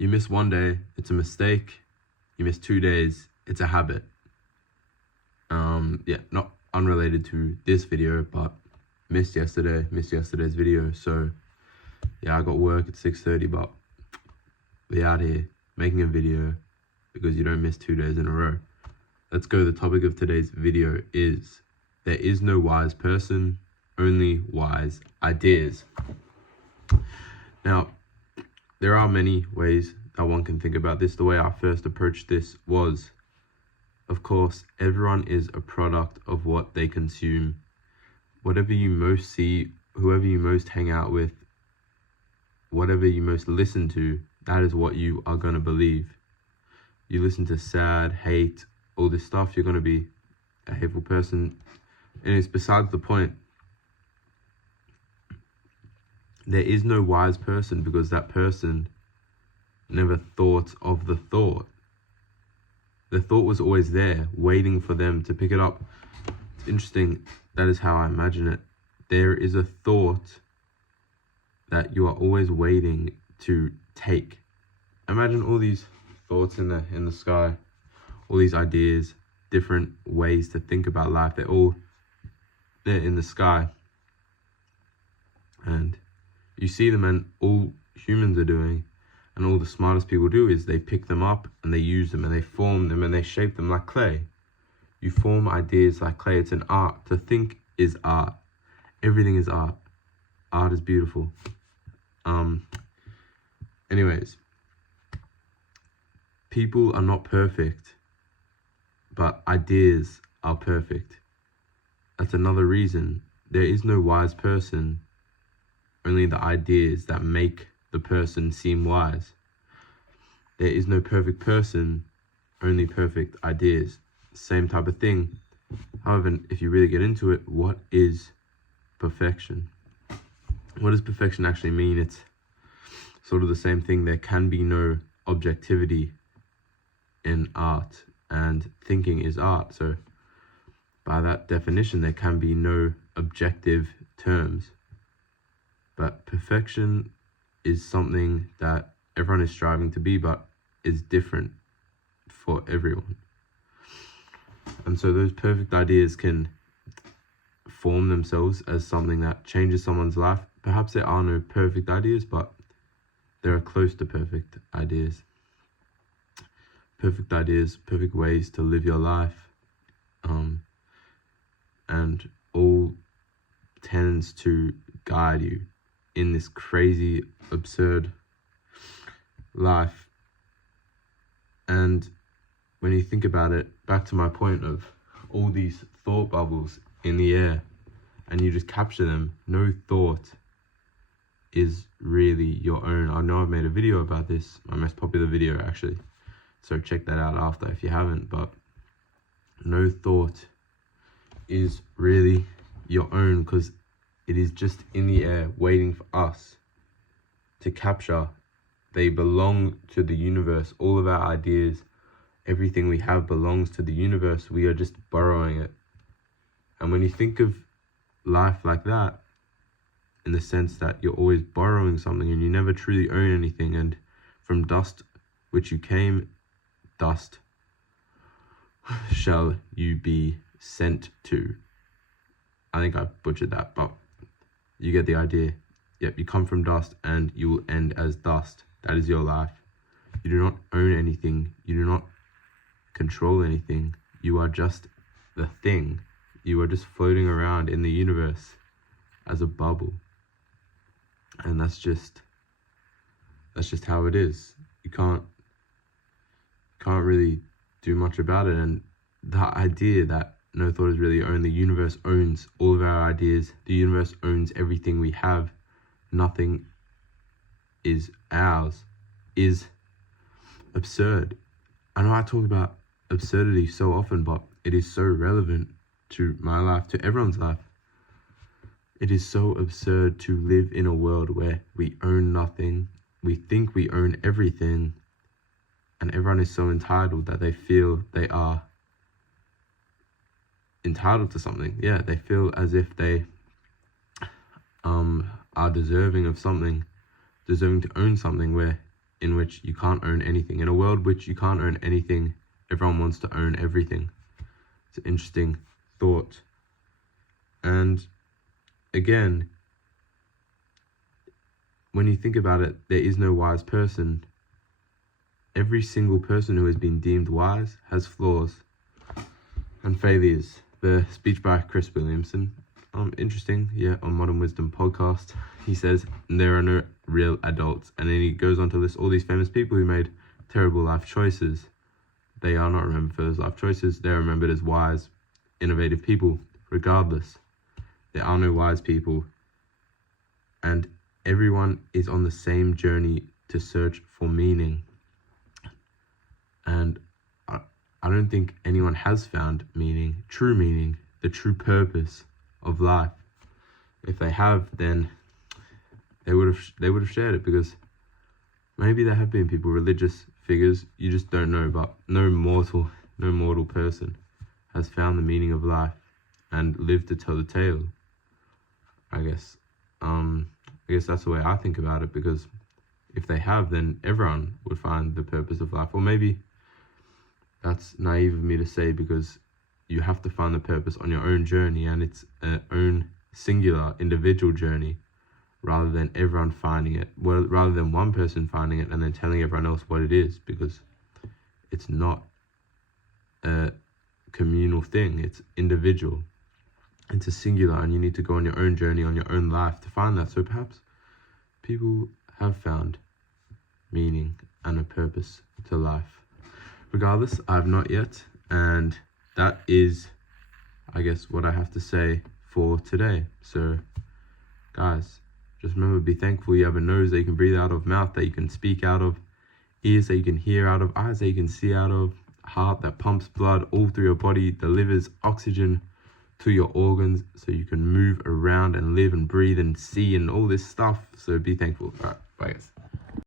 You miss one day, it's a mistake. You miss 2 days, it's a habit. Yeah, not unrelated to this video, but missed yesterday's video. So yeah, I got work at 6:30, but we're out here making a video because you don't miss 2 days in a row. Let's go. The topic of today's video is: there is no wise person, only wise ideas. Now, there are many ways that one can think about this. The way I first approached this was, of course, everyone is a product of what they consume. Whatever you most see, whoever you most hang out with, whatever you most listen to, that is what you are going to believe. You listen to sad, hate, all this stuff, you're going to be a hateful person. And it's besides the point. There is no wise person because that person never thought of the thought. The thought was always there, waiting for them to pick it up. It's interesting. That is how I imagine it. There is a thought that you are always waiting to take. Imagine all these thoughts in the sky, all these ideas, different ways to think about life. They're in the sky, and you see them, and all humans are doing, and all the smartest people do, is they pick them up and they use them and they form them and they shape them like clay. You form ideas like clay. It's an art. To think is art. Everything is art. Art is beautiful. Anyways, people are not perfect, but ideas are perfect. That's another reason. There is no wise person, only the ideas that make the person seem wise. There is no perfect person, only perfect ideas. Same type of thing. However, if you really get into it, what is perfection? What does perfection actually mean? It's sort of the same thing. There can be no objectivity in art, and thinking is art. So by that definition, there can be no objective terms. But perfection is something that everyone is striving to be, but is different for everyone. And so those perfect ideas can form themselves as something that changes someone's life. Perhaps there are no perfect ideas, but there are close to perfect ideas. Perfect ideas, perfect ways to live your life, and all tends to guide you in this crazy, absurd life. And when you think about it, back to my point of all these thought bubbles in the air, and you just capture them, no thought is really your own. I know I've made a video about this, my most popular video actually, so check that out after if you haven't. But no thought is really your own, because it is just in the air waiting for us to capture. They belong to the universe. All of our ideas, everything we have belongs to the universe. We are just borrowing it. And when you think of life like that, in the sense that you're always borrowing something and you never truly own anything, and from dust which you came, dust shall you be sent to. I think I butchered that, but you get the idea. Yep, you come from dust and you will end as dust. That is your life. You do not own anything. You do not control anything. You are just the thing. You are just floating around in the universe as a bubble. And that's just how it is. You can't really do much about it. And the idea that no thought is really owned, the universe owns all of our ideas. The universe owns everything we have. Nothing is ours, is absurd. I know I talk about absurdity so often, but it is so relevant to my life, to everyone's life. It is so absurd to live in a world where we own nothing. We think we own everything, and everyone is so entitled that they feel they are entitled to something. Yeah, they feel as if they are deserving of something, deserving to own something, where in which you can't own anything. In a world which you can't own anything, everyone wants to own everything. It's an interesting thought. And again, when you think about it, there is no wise person. Every single person who has been deemed wise has flaws and failures. The speech by Chris Williamson, interesting, on Modern Wisdom podcast, he says there are no real adults, and then he goes on to list all these famous people who made terrible life choices. They are not remembered for those life choices. They're remembered as wise, innovative people. Regardless, there are no wise people, and everyone is on the same journey to search for meaning. And I don't think anyone has found meaning, the true purpose of life. If they have, then they would have shared it, because maybe there have been people, religious figures, you just don't know, but no mortal person has found the meaning of life and lived to tell the tale. I guess that's the way I think about it, because if they have, then everyone would find the purpose of life. Or maybe that's naive of me to say, because you have to find the purpose on your own journey, and it's an own singular individual journey, rather than everyone finding it, rather than one person finding it and then telling everyone else what it is, because it's not a communal thing, it's individual, it's a singular, and you need to go on your own journey, on your own life to find that. So perhaps people have found meaning and a purpose to life. Regardless, I have not yet, and that is, I guess, what I have to say for today. So guys, just remember, be thankful you have a nose that you can breathe out of, mouth that you can speak out of, ears that you can hear out of, eyes that you can see out of, heart that pumps blood all through your body, delivers oxygen to your organs so you can move around and live and breathe and see and all this stuff. So be thankful. All right, bye guys.